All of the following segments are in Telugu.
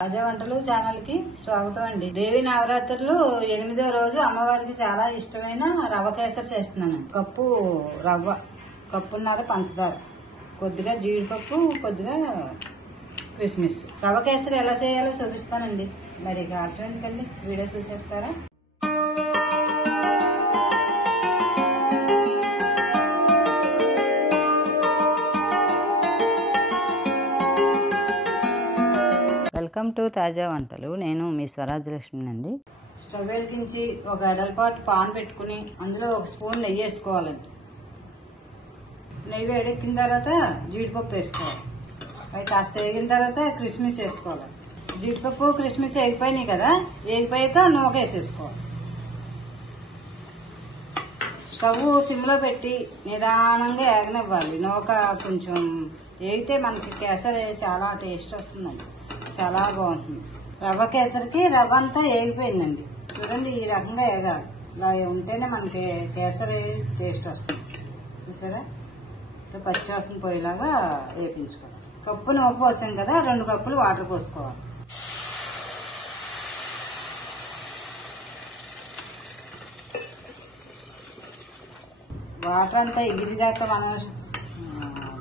తాజా వంటలు ఛానల్ కి స్వాగతం అండి. దేవి నవరాత్రులు 8వ రోజు అమ్మవారికి చాలా ఇష్టమైన రవ్వ కేసరి చేస్తున్నాను. కప్పు రవ్వ, కప్పున్నర పంచదార, కొద్దిగా జీడిపప్పు, కొద్దిగా కిస్మిస్. రవ్వ కేసరి ఎలా చేయాలో చూపిస్తానండి. మరి ఆలస్యం ఎందుకండి, వీడియో చూసేస్తారా? వెల్కమ్ టు తాజా వంటలు. నేను మీ స్వరాజ్యలక్ష్మి అండి. స్టవ్ వెలిగించి ఒక ఎడలపాటు పాన్ పెట్టుకుని అందులో ఒక స్పూన్ నెయ్యి వేసుకోవాలండి. నెయ్యి వేడెక్కిన తర్వాత జీడిపప్పు వేసుకోవాలి. అవి కాస్త వేగిన తర్వాత కిస్మిస్ వేసుకోవాలి. జీడిపప్పు కిస్మిస్ వేగిపోయినాయి కదా, వేగిపోయాక నూక వేసేసుకోవాలి. స్టవ్ సిమ్లో పెట్టి నిదానంగా ఏగనివ్వాలి. నూక కొంచెం వేగితే మనకి కేసరి చాలా టేస్ట్ వస్తుందండి, చాలా బాగుంటుంది. రవ్వ కేసరికి రవ్వ అంతా వేగిపోయిందండి. చూడండి, ఈ రకంగా వేగాలి. ఇలా ఉంటేనే మనకి కేసరి టేస్ట్ వస్తుంది. చూసారా, పచ్చి వాసన పోయేలాగా వేపించుకోవాలి. కప్పు నూక పోసాం కదా, 2 కప్పులు వాటర్ పోసుకోవాలి. వాటర్ అంతా ఎగిరిదాకా మనం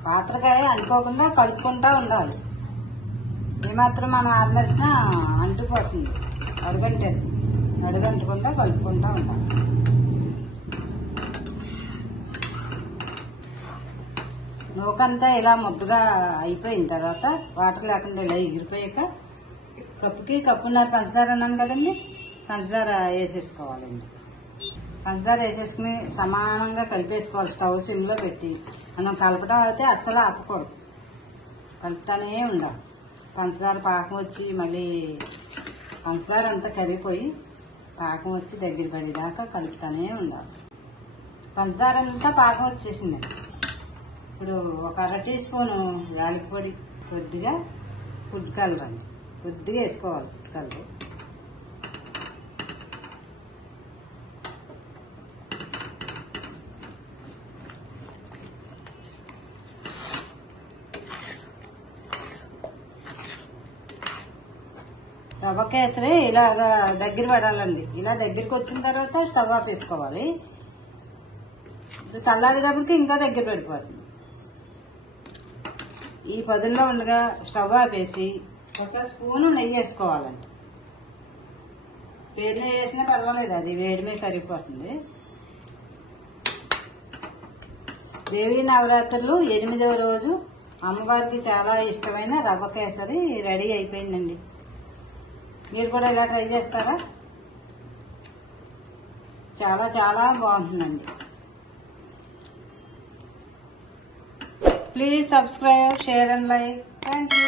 పాత్రకాయ అంటుకోకుండా కలుపుకుంటూ ఉండాలి. ఏమాత్రం మనం ఆరినచ్చినా అంటుకుపోతుంది, అడుగంటకుండా కలుపుకుంటూ ఉండాలి. నూకంతా ఇలా ముద్దగా అయిపోయిన తర్వాత వాటర్ లేకుండా ఇలా ఎగిరిపోయాక కప్పుకి కప్పున్నర పంచదార అన్నాను కదండి, పంచదార వేసేసుకోవాలండి. పంచదార వేసేసుకుని సమానంగా కలిపేసుకోవాలి. స్టవ్ సిమ్లో పెట్టి మనం కలపడం అయితే అస్సలు ఆపకూడదు, కలుపుతానే ఉండాలి. పంచదార పాకం వచ్చి మళ్ళీ పంచదార అంతా కరిగిపోయి పాకం వచ్చి దగ్గర పడేదాకా కలుపుతానే ఉండాలి. పంచదార అంతా పాకం వచ్చేసిందండి. ఇప్పుడు ఒక 1/2 టీ స్పూను యాలకి పొడి, కొద్దిగా ఫుడ్ కలర్ అండి, కొద్దిగా వేసుకోవాలి. ఫుడ్ కలర్ రవ్వ కేసరి ఇలాగా దగ్గర పడాలండి. ఇలా దగ్గరికి వచ్చిన తర్వాత స్టవ్ ఆపేసుకోవాలి. చల్లారేటప్పటికి ఇంకా దగ్గర పడిపోతుంది. ఈ పదుల్లో ఉండగా స్టవ్ ఆపేసి 1 స్పూను నెయ్యి వేసుకోవాలండి. వేడి నెయ్యి వేసినా పర్వాలేదు, అది వేడి మీద కరిగిపోతుంది. దేవీ నవరాత్రులు 8వ రోజు అమ్మవారికి చాలా ఇష్టమైన రవ్వ కేసరి రెడీ అయిపోయిందండి. మీరు కూడా ఇలా ట్రై చేస్తారా? చాలా చాలా బాగుంటుందండి. Please subscribe, share and like. Thank you.